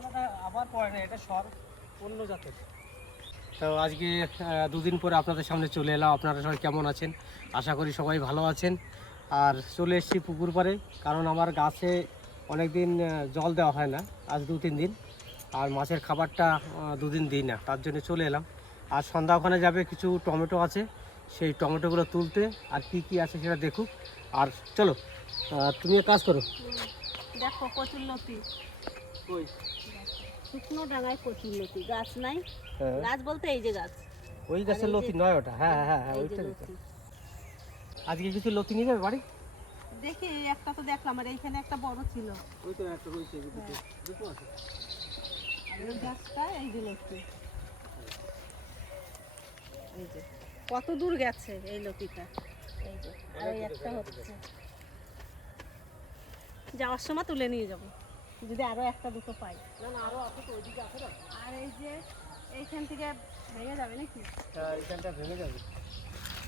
দানাটা আবার পড়ে না, এটা সর অন্য জাতের। তো আজকে দুদিন পরে আপনাদের সামনে চলে এলাম। আপনারা সবাই কেমন আছেন? আশা করি সবাই ভালো আছেন। আর চলে এসেছি পুকুর পাড়ে, কারণ আমার গাছে অনেক দিন জল দেওয়া হয় না, আজ 2-3 দিন। আর মাছের খাবারটা 2 দিন দিই না, তার জন্য চলে এলাম। আর সন্ধ্যা ওখানে যাবে, কিছু টমেটো আছে, সেই টমেটোগুলো তুলতে। আর কি কি আছে সেটা দেখুক। আর চলো, তুমি এক কাজ করো। দেখো কচুর লতি, ওই শুকনো ডাঙায় কচুর লতি, গাছ নাই। হ্যাঁ, গাছ বলতে এই যে গাছ, ওই গাছের লতি নয় ওটা? হ্যাঁ হ্যাঁ হ্যাঁ, এই যে ওইটা দিতে। লতি। আজকে কিছু লতি নিয়ে যাবে বাড়ি? দেখি একটা তো দেখলাম, আর এইখানে একটা বড় ছিল। ওই তো একটা রয়েছে, দুটো আছে। আর এই গাছটা এই যে লতি, এই যে কত দূর গেছে এই লতিটা, এই যে। আর এই একটা হচ্ছে, যাওয়ার সময় তুলে নিয়ে যাব যদি আরো একটা দুটো পাই। না না, আরো আছে তো, ওইদিকে আছে না। আর এই যে এইখান থেকে ভেঙে যাবে নাকি? হ্যাঁ, এইখানটা ভেঙে যাবে,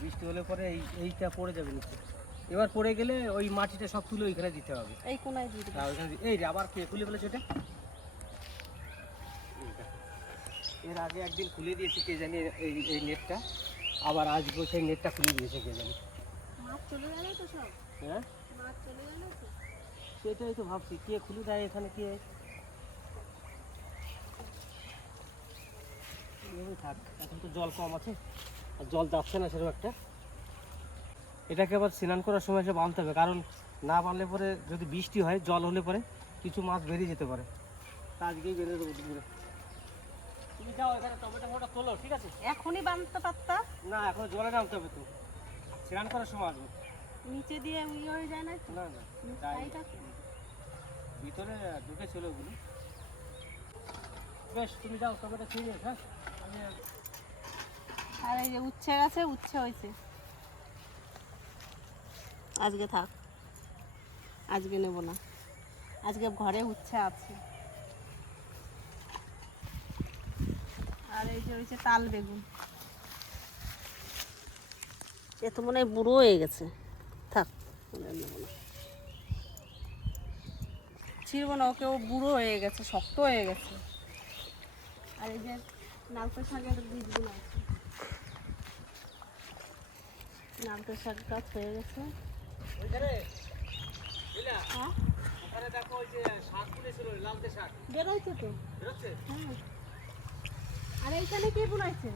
বৃষ্টি হলে পরে এইটা পড়ে যাবে নিচে। এবার পড়ে গেলে ওই মাটিটা সব তুলে ওইখানে দিতে হবে। এই কোনায় দিয়ে দেবো। হ্যাঁ, ওইখানে এই রে, আবার কে খুলে ফেলেছে ওটা? এইটা। এর আগে একদিন খুলে দিয়েছে কে জানি, এই এই নেটটা। আবার আজকে সেই নেটটা খুলে দিয়েছে কে জানি। মাছ চলে গেল তো সব, হ্যাঁ, মাছ চলে গেল তো। সেটাই তো ভাবছি, কে খুলে দেয় এখানে, কে? এভাবেই থাক, এখন তো জল কম আছে, আর জল যাচ্ছে না সেরকম একটা। এটাকে আবার স্নান করার সময় এসে বাঁধতে হবে, কারণ না বাঁধলে পরে যদি বৃষ্টি হয়, জল হলে পরে কিছু মাছ বেরিয়ে যেতে পারে। তা আজকেই বেরিয়ে দেবো দুপুরে। তুমি যাও, এখানে টমেটো মোটা তোলো, ঠিক আছে? এখনই বাঁধতে পারতা। না, এখন জলে নামতে হবে, তো স্নান করার সময় আসবে। নিচে দিয়ে ইয়ে হয়ে যায় না তো? না না, সাইড আছে। ভিতরে ঢুকে ছিল ওগুলো। বেশ, তুমি যাও, টমেটো খেয়ে নিও। হ্যাঁ, আমি আর এই যে উচ্ছে গাছে উচ্ছে হয়েছে, আজকে থাক, আজকে নেব না, আজকে ঘরে উচ্ছে আছে। আর এই যে হয়েছে তাল বেগুন, এ তো মনে হয় বুড়ো হয়ে গেছে, থাক, নেব না, ছিড়ব না ওকে, ও বুড়ো হয়ে গেছে, শক্ত হয়ে গেছে। আর এই যে নারকেল শাকের বীজগুলো আছে, নারকেল শাক গাছ হয়ে গেছে। ওইখানে বুঝলা, হ্যাঁ, ওখানে দেখো ওই যে শাক তুলেছিল, লালতে শাক বেরোইছে তো। বেরোচ্ছে। হ্যাঁ, আর এইখানে কি বুনাইছে?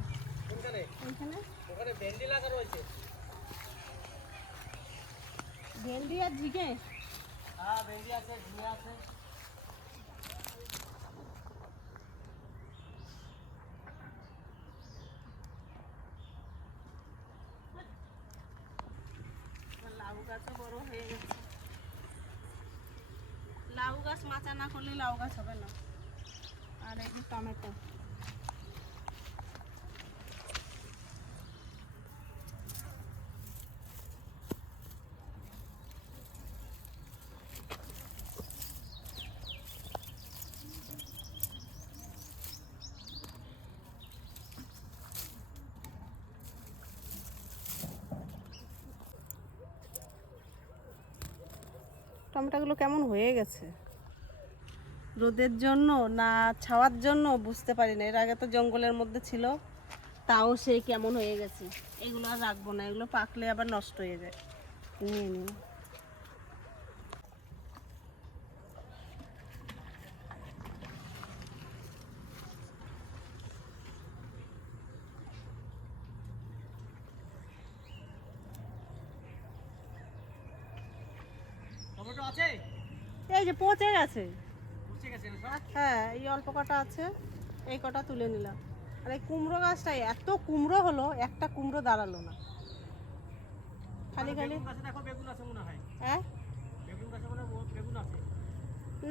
কোনখানে? এইখানে ওখানে ভেন্ডি লাগা রয়েছে। ভেন্ডি আর ঝিঙে। হ্যাঁ, ভেন্ডি আছে, ঝিঙে আছে। লাউ গাছও বড় হয়ে গেছে, লাউ গাছ মাচা না করলে লাউ গাছ হবে না। আর এই যে টমেটো, টমেটোগুলো কেমন হয়ে গেছে, রোদের জন্য না ছাওয়ার জন্য বুঝতে পারি না। এর আগে তো জঙ্গলের মধ্যে ছিল, তাও সে কেমন হয়ে গেছে। এগুলো আর রাখবো না, এগুলো পাকলে আবার নষ্ট হয়ে যায়, নিয়ে নিন। টমেটো আছে? এই যে পচে গেছে। পচে গেছে না সব? হ্যাঁ, এই অল্প কটা আছে, এই কটা তুলে নিলাম। আর এই কুমড়ো গাছটাই এত কুমড়ো হলো, একটা কুমড়ো দাঁড়ালো না, খালি খালি। বেগুন গাছে দেখো, বেগুন আছে মনে হয়। হ্যাঁ, বেগুন গাছে মনে হয় বেগুন আছে।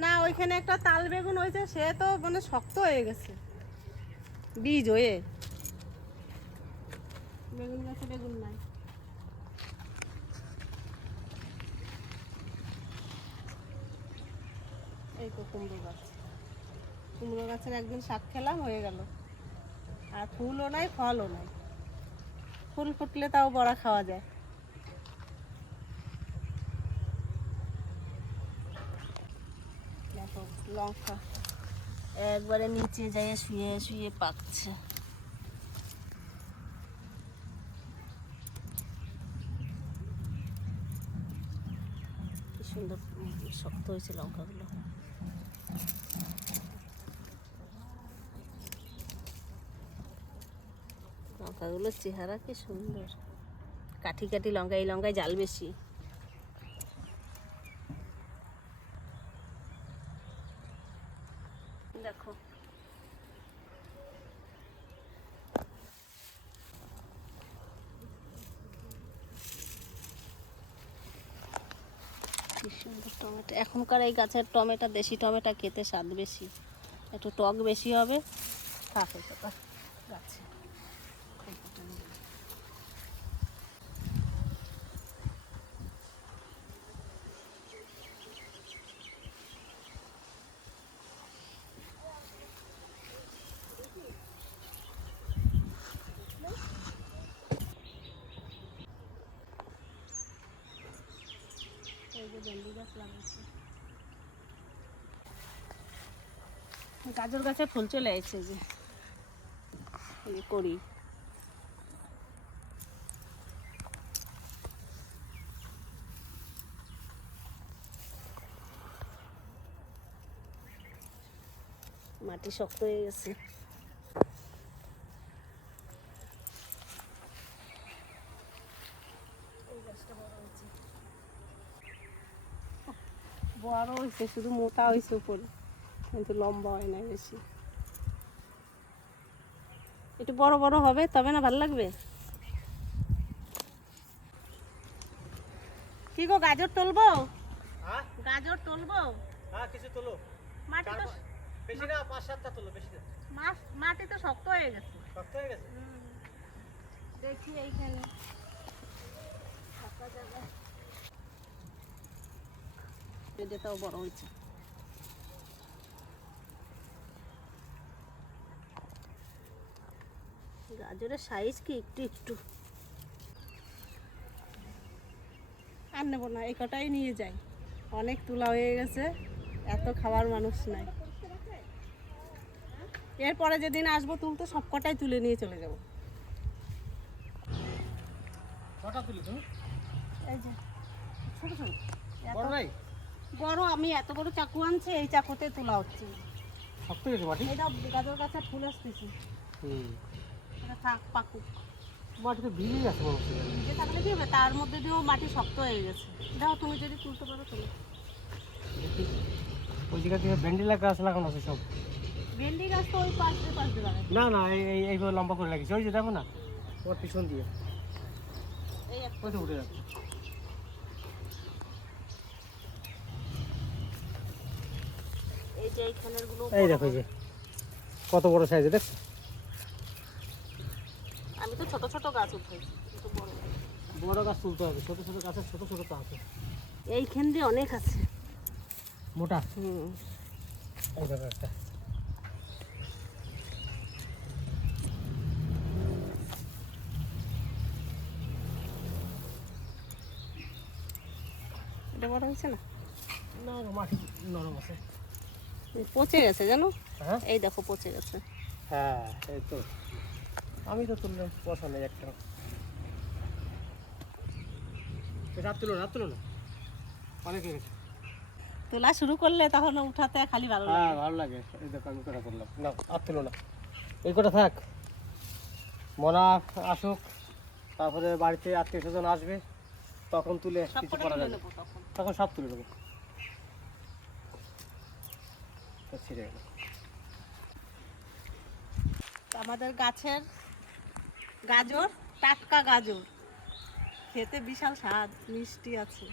না ওইখানে একটা তাল বেগুন হয়েছে, সে তো মানে শক্ত হয়ে গেছে বীজ হয়ে। বেগুন গাছে বেগুন নাই। এই তো কুমড়ো গাছ, কুমড়ো গাছের একদিন শাক খেলাম, হয়ে গেল। আর ফুলও নাই, ফলও নাই। ফুল ফুটলে তাও বড়া খাওয়া যায়। দেখো লঙ্কা, একবারে নিচে যায় শুয়ে শুয়ে পাকছে। কি সুন্দর শক্ত হয়েছে লঙ্কাগুলো। লঙ্কাগুলোর চেহারা কি সুন্দর, কাঠি কাঠি লঙ্কা। এই লঙ্কায় জাল বেশি। দেখো কি সুন্দর টমেটো। এখনকার এই গাছের টমেটো, দেশি টমেটো খেতে স্বাদ বেশি, একটু টক বেশি হবে। থাকে কথা গাছে। এই যে ভেন্ডি গাছ লাগাইছে, গাজর গাছে ফুল চলে আসছে যে করি। মাটি শক্ত হয়ে গেছে। বড় হয়েছে, শুধু মোটা হয়েছে উপরে, কিন্তু লম্বা হয় না বেশি। একটু বড় বড় হবে তবে না ভালো লাগবে। কি গো, গাজর তুলবো? হ্যাঁ গাজর তুলবো? হ্যাঁ, কিছু তোলো। মাটি তো বেশি না, 5-7টা তোলো, বেশি না। মাটি তো শক্ত হয়ে গেছে। শক্ত হয়ে গেছে। দেখি এইখানে ফাঁকা জায়গা, এটাও বড় হয়েছে। গাজরের সাইজ কি একটু একটু। আর নেবো না, এই কটাই নিয়ে যাই, অনেক তোলা হয়ে গেছে, এত খাওয়ার মানুষ নাই। এরপরে যেদিন আসবো তুলতে সব কটাই তুলে নিয়ে চলে যাব। কটা তুলি তুমি? এই যে ছোট ছোট। বড় নাই? বড়, আমি এত বড় চাকু আনছি, এই চাকুতে তোলা হচ্ছে। শক্ত হয়ে গেছে মাটি। এটা গাজর গাছে ফুল আসতেছে। এটা থাক, পাকুক। মাটি তো ভিজে গেছে মনে হচ্ছে। ভিজে থাকলে কি হবে, তার মধ্যে দিয়েও মাটি শক্ত হয়ে গেছে। দাও, তুমি যদি তুলতে পারো তোলো। ওই জায়গা থেকে ভেন্ডি গাছ লাগানো আছে সব। ভেন্ডি গাছ তো ওই পাশে পাশে লাগাই। না না, এইভাবে লম্বা করে লাগিয়েছে। ওই যে দেখো না, তোমার পিছন দিয়ে এই একটা। ওই তো উঠে যাচ্ছে। এই যে এইখানের গুলো এই দেখো, এই যে কত বড় সাইজে, দেখছো? আমি তো ছোট ছোট গাছ উঠাইছি, কিন্তু বড় না। বড় গাছ তুলতে হবে, ছোট ছোট গাছের ছোট ছোট তো আছে। এইখান দিয়ে অনেক আছে মোটা। হুম। এই দেখো একটা। এটা বড় হয়েছে না? না, মাটি নরম আছে। পচে গেছে জানো, হ্যাঁ এই দেখো পচে গেছে। হ্যাঁ, এই তো আমি তো তুললাম, পছন্দ নেই একটা। রাত তুলো, রাত তুলো না, অনেক হয়ে গেছে। তোলা শুরু করলে তখন উঠাতে খালি ভালো হ্যাঁ লাগে। ভালো লাগে। এই দেখো আমি কটা করলাম, না আর তুলো না, এই কটা থাক। মনা আসুক, তারপরে বাড়িতে আত্মীয় স্বজন আসবে, তখন তুলে সব কিছু কটা করা তুলে যাবে। নেবো তখন। তখন সব তুলে দেবো। তো ছিঁড়ে গেল। আমাদের গাছের গাজর, টাটকা গাজর, খেতে বিশাল স্বাদ, মিষ্টি আছে।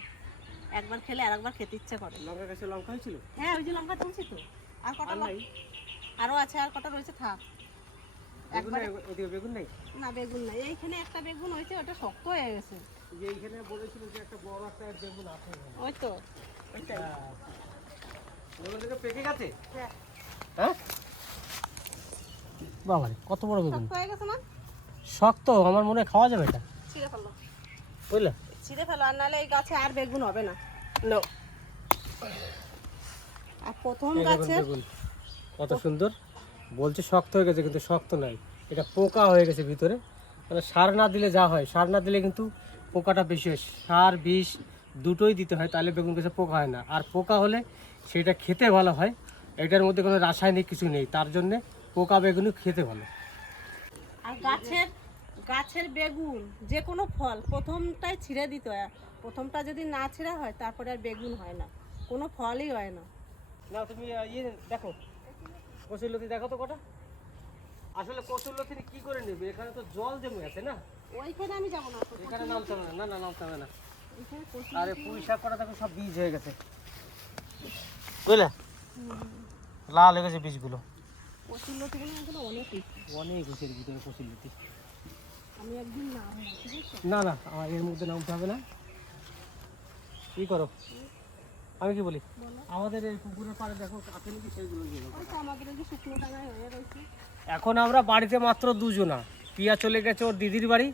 একবার খেলে আরেকবার খেতে ইচ্ছে করে। লঙ্কা গাছে লঙ্কা হয়েছিল? হ্যাঁ, ওই যে লঙ্কা তুলছি তো। আর কটা আর নাই? আরো আছে, আর কটা রয়েছে, থাক। বেগুন নাই? একবারে ওদিকে বেগুন নাই? না, বেগুন নাই। এইখানে একটা বেগুন হয়েছে, ওটা শক্ত হয়ে গেছে। যে এইখানে বলেছিল যে একটা বড় একটা বেগুন আছে এখানে। ওই তো ওইটাই। হ্যাঁ, বেগুন থেকে পেকে গেছে। হ্যাঁ, হ্যাঁ বাবা রে, কত বড় বেগুন! শক্ত হয়ে গেছে না? শক্ত, আমার মনে হয় খাওয়া যাবে এটা, ছিঁড়ে ফেলো, বুঝলে? ছিঁড়ে ফেলো, আর নাহলে এই গাছে আর বেগুন হবে না। নো, আর প্রথম গাছের বেগুন কত সুন্দর। বলছে শক্ত হয়ে গেছে, কিন্তু শক্ত নাই, এটা পোকা হয়ে গেছে ভিতরে। মানে সার না দিলে যা হয়, সার না দিলে কিন্তু পোকাটা বেশি হয়। সার বিষ দুটোই দিতে হয়, তাহলে বেগুন গাছে পোকা হয় না। আর পোকা হলে সেটা খেতে ভালো হয়, এটার মধ্যে কোনো রাসায়নিক কিছু নেই, তার জন্যে পোকা বেগুনই খেতে ভালো। আর গাছের গাছের বেগুন যে কোনো ফল প্রথমটাই ছিঁড়ে দিতে হয়, প্রথমটা যদি না ছিঁড়া হয় তারপরে আর বেগুন হয় না, কোনো ফলই হয় না। না তুমি ইয়ে দেখো, কচুরলতি দেখো তো কটা। আসলে কচুরলতি কি করে নেবে, এখানে তো জল জমে আছে না, ওইখানে আমি যাবো না, এখানে নামতে হবে না। না না, নামতে হবে না। এখানে আরে পুঁই শাক করা দেখো সব বীজ হয়ে গেছে, বুঝলে, লাল হয়ে গেছে বীজগুলো। কচুরলতিগুলো এখানে অনেক অনেক ঘুষের ভিতরে কচুরলতি। আমি একদিন নাম ঠিক আছে। না না, আমার এর মধ্যে নামতে হবে না। কি করো, আমি কি বলি, আমাদের এই পুকুরের পাড়ে দেখো আছে নাকি সেইগুলো নিয়ে নাও। আমাদের এই যে শুকনো টাঙায় হয়ে রয়েছে। এখন আমরা বাড়িতে মাত্র দুজনা। পিয়া চলে গেছে ওর দিদির বাড়ি,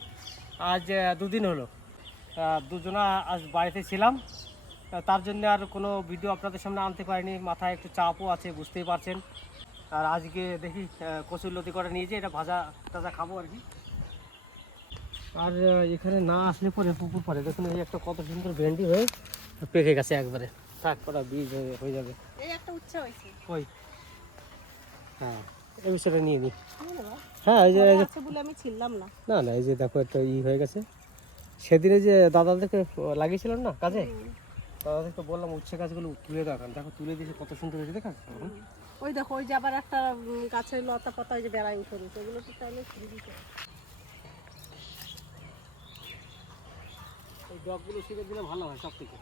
আজ দুদিন হলো। দুজনা আজ বাড়িতে ছিলাম, তার জন্য আর কোনো ভিডিও আপনাদের সামনে আনতে পারিনি। মাথায় একটু চাপও আছে, বুঝতেই পারছেন। আর আজকে দেখি কচুরলতি করে নিয়েছি, এটা ভাজা টাজা খাবো আর কি। আর এখানে না আসলে পরে পুকুর পরে দেখুন, এই একটা কত সুন্দর ভেন্ডি হয়ে পেকে গেছে একবারে। থাক, কটা বীজ হয়ে যাবে। এই একটা উচ্চ হয়েছে ওই হ্যাঁ, এই বিষয়টা নিয়ে নিই। হ্যাঁ, এই যে আছে বলে আমি ছিলাম না। না না, এই যে দেখো একটা হয়ে গেছে। সেদিনে যে দাদাদেরকে লাগিয়েছিলাম না কাজে, দাদাদেরকে বললাম উচ্ছে গাছগুলো তুলে দেখান, দেখো তুলে দিয়েছে, কত সুন্দর হয়েছে দেখা। ওই দেখো, ওই যে আবার একটা গাছের লতা পাতা ওই যে বেড়াই উঠে রয়েছে, ওগুলো তো চাইলে ছিঁড়ে দিতে। এই ডগগুলো ছিঁড়ে দিলে ভালো হয় সব থেকে,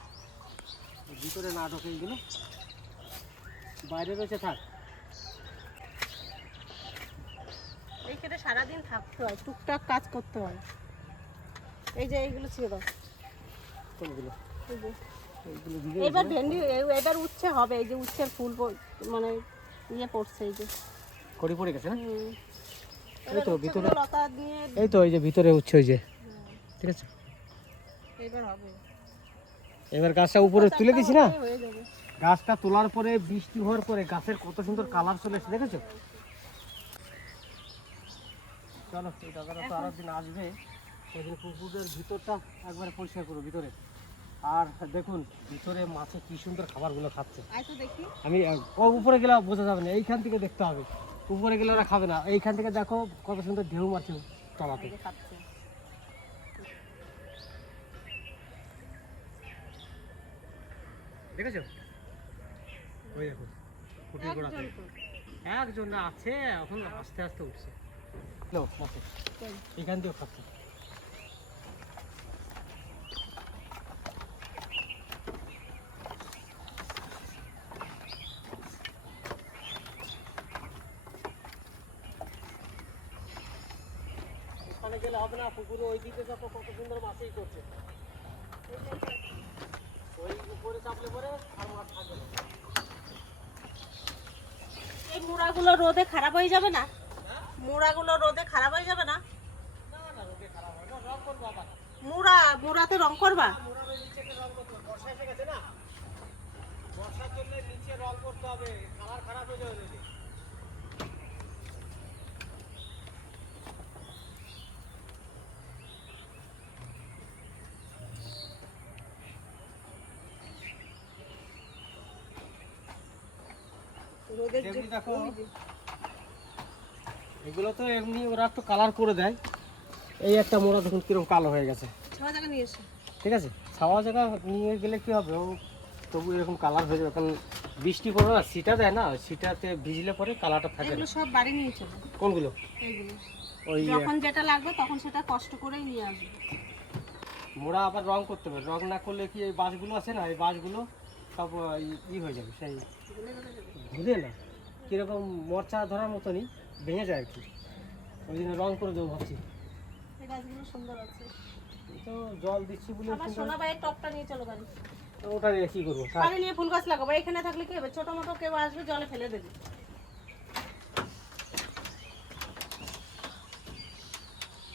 ভিতরে না ঢোকে এইগুলো, বাইরে রয়েছে থাক। এইখানে সারাদিন থাকতে হয়, টুকটাক কাজ করতে হয়। এই যে এইগুলো ছিঁড়ে দাও। কোনগুলো? এই যে এইগুলো ভিজে এবার ভেন্ডি, এবার উচ্ছে হবে। এই যে উচ্ছের ফুল মানে ইয়ে পড়ছে, এই যে কড়ি পড়ে গেছে না? এই তো ভিতরে লতা দিয়ে এই তো, এই যে ভিতরে উচ্ছে, ওই যে ঠিক আছে। এবার হবে, এবার গাছটা উপরে তুলে দিছি না, হয়ে যাবে। গাছটা তোলার পরে বৃষ্টি হওয়ার পরে গাছের কত সুন্দর কালার চলে এসেছে, দেখেছো? চলো, এই দাদারা তো আরো দিন আসবে, সেদিন পুকুরের ভিতরটা একবারে পরিষ্কার করবো ভিতরে। আর দেখুন ভিতরে মাছে কি সুন্দর খাবারগুলো খাচ্ছে। আমি উপরে গেলে বোঝা যাবে না, এইখান থেকে দেখতে হবে। উপরে গেলে ওরা খাবে না, এইখান থেকে দেখো কত সুন্দর ঢেউ মারছে তলাতে। দেখেছো? ওই দেখো খুঁটির গোড়াতে একজন আছে, এখন আস্তে আস্তে উঠছে। এখান দিয়েও খাচ্ছে। ওখানে গেলে হবে না, পুকুরে ওই দিকে দেখো কত সুন্দর মাছই করছে। ওই উপরে চাপলে পরে আর মাছ থাকবে না। এই মুড়াগুলো রোদে খারাপ হয়ে যাবে না? মুড়াগুলো রোদে খারাপ হয়ে যাবে না? না না, রোদে খারাপ হয় না, রং করবো আবার। মুড়াতে রং করবা? মুড়ার ওই নিচে রং করতে হবে, বর্ষা এসে গেছে না, বর্ষার জন্য নিচে রং করতে হবে, কালার খারাপ হয়ে যাবে রোদে। রোদের এমনি দেখো, এগুলো তো এমনি ওরা একটু কালার করে দেয়। এই একটা মোড়া দেখুন কিরকম কালো হয়ে গেছে, ছাওয়া জায়গা নিয়ে এসো। ঠিক আছে। ছাওয়া জায়গা নিয়ে গেলে কি হবে, ও তবু এরকম কালার হয়ে যাবে, কারণ বৃষ্টি পড়ে না, সিটা দেয় না, সিটাতে ভিজলে পরে কালারটা থাকে না। এগুলো সব বাড়ি নিয়ে চলো। কোনগুলো? এইগুলো ওই যখন যেটা লাগবে তখন সেটা কষ্ট করেই নিয়ে আসবে। মোড়া আবার রং করতে হবে, রং না করলে কি এই বাঁশগুলো আছে না, এই বাঁশগুলো সব হয়ে যাবে, সেই ঘুরে না, কীরকম মরচা ধরার মতনই ভেঙে যায় আর কি। ওই জন্য রং করে দেবো ভাবছি। এই গাছগুলো সুন্দর আছে, তো জল দিচ্ছি বলে আমার সোনা ভাইয়ের টপটা নিয়ে চলো বাড়ি। ওটা নিয়ে কী করবো? বাড়ি নিয়ে ফুল গাছ লাগাবো। এখানে থাকলে কি হবে, ছোট মোটো কেউ আসবে জলে ফেলে দেবে।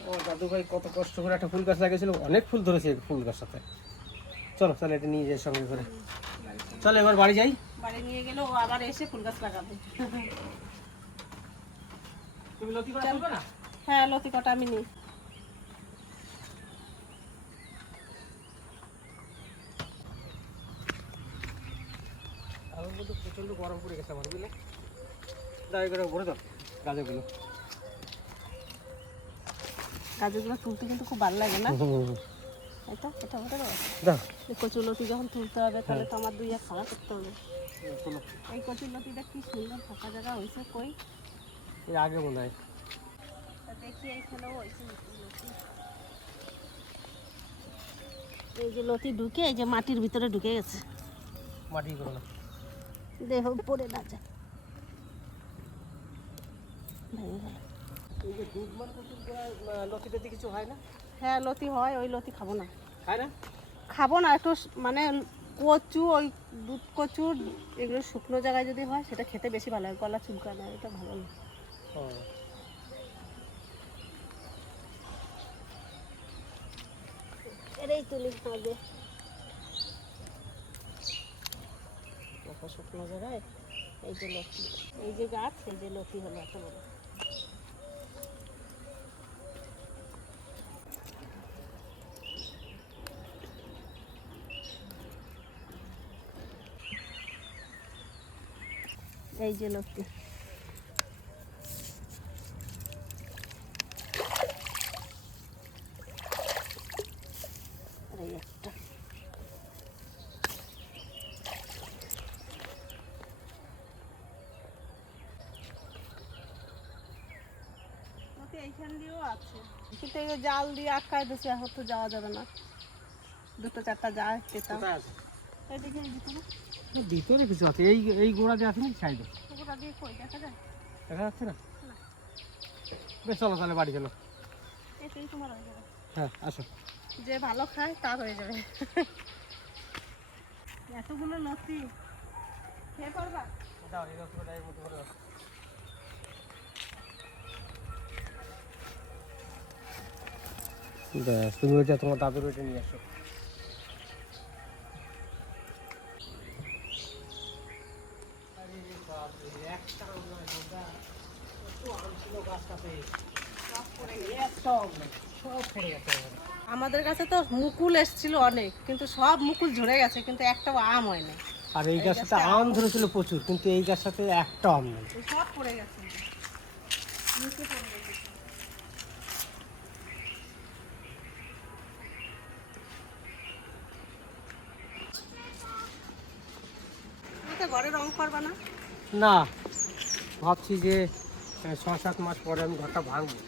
আমার দাদু ভাই কত কষ্ট করে একটা ফুল গাছ লাগিয়েছিল, অনেক ফুল ধরেছে ফুল গাছটাতে। চলো তাহলে এটা নিয়ে যাই সঙ্গে করে। চলো এবার বাড়ি যাই। বাড়ি নিয়ে গেলে ও আবার এসে ফুল গাছ লাগাবে। তুমি লতি কটা তুলবে না? হ্যাঁ, লতি কটা আমি নিই। আমার মধ্যে প্রচন্ড গরম পড়ে গেছে আমার, বুঝলে? দাঁড়িয়ে করে ভরে দাও গাজরগুলো। গাজরগুলো তুলতে কিন্তু খুব ভালো লাগে না? এটা এটা ভরে দাও। দাও। এই কচুলতি যখন তুলতে হবে তাহলে তো আমার 2 খাওয়া করতে হবে। এই কচুলতিটা কি সুন্দর ফাঁকা জায়গা হয়েছে, কই এই আগে মনে হয়। দেখি এইখানেও হয়েছে লতি। এই যে লতি ঢুকে এই যে মাটির ভিতরে ঢুকে গেছে। মাটি করো না, দেহ পড়ে না যায়। ভেঙে গেল। এই যে দুধ মানে লতিটাতে কিছু হয় না? হ্যাঁ, লতি হয়। ওই লতি খাবো না, খায় না? খাবো না। একটু মানে কচু, ওই দুধ কচু, এগুলো শুকনো জায়গায় যদি হয় সেটা খেতে বেশি ভালো লাগে, গলা চুলকানো, এটা ভালো না। ও, এটাই তুলি হবে শুকনো জায়গায়। এই যে লতি, এই যে গাছ, এই যে লতি হলো এত বড়। এই যে লতি। এই একটা। এইখান দিয়েও আছে, কিন্তু এই জাল দিয়ে আটকায় দিচ্ছে, এখন তো যাওয়া যাবে না। 2-4টা যায় পেতাম। কোথায় আছে? এইদিকে এই ভিতরে। ভিতরে কিছু আছে, এই এই গোড়া দিয়ে আছে নাকি সাইডে? ওটা দিয়ে কই দেখা যায়? দেখা যাচ্ছে না? বেশ, চলো তাহলে বাড়ি চলো। এটাই তোমার হয়ে যাবে। হ্যাঁ, আসো। যে ভালো খায় তার হয়ে যাবে। এতগুলো লতি খেয়ে পারবা? দাও, এই রসগোল্লাটা এর মধ্যে ভরে দাও। ব্যাস, তুমি ওইটা তোমার দাদুর ওইটা নিয়ে আসো। আমাদের কাছে তো মুকুল এসেছিল অনেক, কিন্তু সব মুকুল ঝরে গেছে, কিন্তু একটাও আম হয় না। আর এই গাছটাতে আম ধরেছিল প্রচুর, কিন্তু এই গাছটাতে একটা আম নেই। সব পড়ে গেছে, নিচে পড়ে গেছে। তুমি তো ঘরে রং করবা না? না, ভাবছি যে 6-7 মাস পরে আমি ঘরটা ভাঙবো,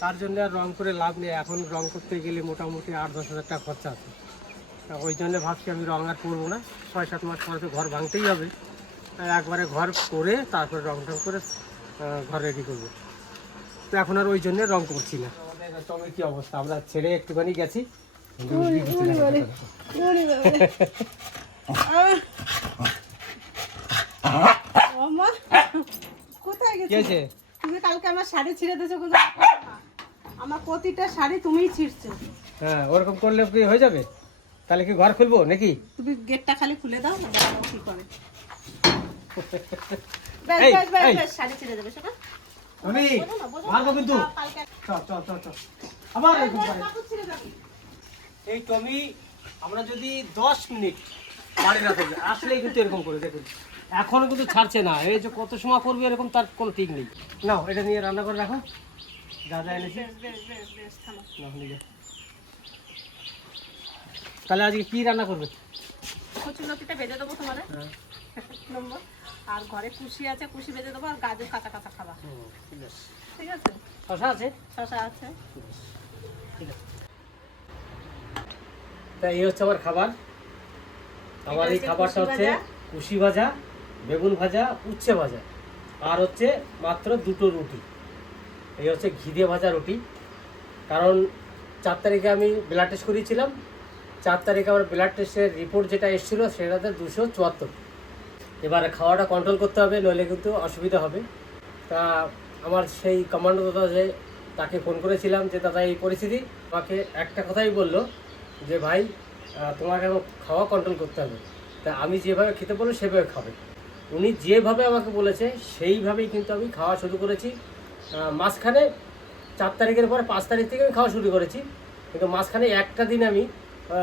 তার জন্য আর রং করে লাভ নেই। এখন রং করতে গেলে মোটামুটি 8-10 হাজার টাকা খরচা আছে। ওই জন্য ভাবছি আমি রং আর করবো না, 6-7 মাস পরে তো ঘর ভাঙতেই হবে। একবারে ঘর করে তারপরে রং টং করে ঘর রেডি করবো। তো এখন আর ওই জন্য রং করছি না। আমাদের টমের কি অবস্থা, আমরা ছেড়ে একটুখানি গেছি। কোথায় কি গেছে? হয়েছে? তুমি কালকে আমার শাড়ি ছিঁড়ে দিয়েছো, কোথায়? আমার প্রতিটা শাড়ি তুমিই ছিঁড়ছো। হ্যাঁ, ওরকম করলে কি হয়ে যাবে? তাহলে কি ঘর খুলবো নাকি? তুমি গেটটা খালি খুলে দাও, দেখো কি করে। এই, এই। বেশ, শাড়ি ছিঁড়ে দেবে সেটা। আমি মারবো কিন্তু। চল চল চল চল, আবার এরকম করে। এই টমি, আমরা যদি 10 মিনিট বাড়ি না থাকি আসলেই কিন্তু এরকম করে, দেখুন এখনো কিন্তু ছাড়ছে না। এই যে কত সময় করবে এরকম, তার কোনো ঠিক নেই। নাও, এটা নিয়ে রান্না করে রাখো, যা যা এনেছি। নাও, নিয়ে যাও। তাহলে আজকে কি রান্না করবে? কচুলতিটা ভেজে দেবো তোমার হ্যাঁ, নম্বর, আর ঘরে কুশি আছে, কুশি ভেজে দেবো, আর গাজর কাঁচা কাঁচা খাবা। ঠিক আছে। ঠিক আছে, শশা আছে? শশা আছে। ঠিক আছে। তা এই হচ্ছে আমার খাবার। আমার এই খাবারটা হচ্ছে কুশি ভাজা, বেগুন ভাজা, উচ্ছে ভাজা, আর হচ্ছে মাত্র 2টো রুটি। এই হচ্ছে ঘি দিয়ে ভাজা রুটি। কারণ 4 তারিখে আমি ব্লাড টেস্ট করিয়েছিলাম। 4 তারিখে আমার ব্লাড টেস্টের রিপোর্ট যেটা এসেছিলো সেটাতে 274। এবার খাওয়াটা কন্ট্রোল করতে হবে, নইলে কিন্তু অসুবিধা হবে। তা আমার সেই কমান্ডো দাদা, যে তাকে ফোন করেছিলাম যে দাদা এই পরিস্থিতি, আমাকে একটা কথাই বললো যে ভাই তোমাকে খাওয়া কন্ট্রোল করতে হবে। তা আমি যেভাবে খেতে বলবো সেভাবে খাবে। উনি যেভাবে আমাকে বলেছে সেইভাবেই কিন্তু আমি খাওয়া শুরু করেছি। মাঝখানে 4 তারিখের পরে 5 তারিখ থেকে আমি খাওয়া শুরু করেছি, কিন্তু মাঝখানে একটা দিন আমি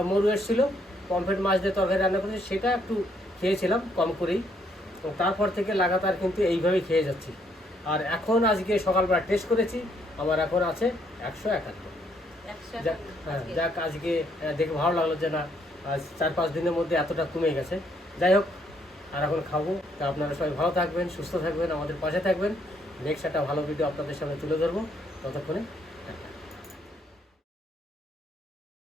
মরু এসেছিলো, পমফ্রেট মাছ দিয়ে তরকারি রান্না করেছি, সেটা একটু খেয়েছিলাম কম করেই। তো তারপর থেকে লাগাতার কিন্তু এইভাবেই খেয়ে যাচ্ছি। আর এখন আজকে সকালবেলা টেস্ট করেছি, আমার এখন আছে 171। যাক, হ্যাঁ, যাক আজকে দেখে ভালো লাগলো যে না, আজ 4-5 দিনের মধ্যে এতটা কমে গেছে। যাই হোক, আর এখন খাবো। তা আপনারা সবাই ভালো থাকবেন, সুস্থ থাকবেন, আমাদের পাশে থাকবেন। নেক্সট একটা ভালো ভিডিও আপনাদের সামনে তুলে ধরবো। ততক্ষণে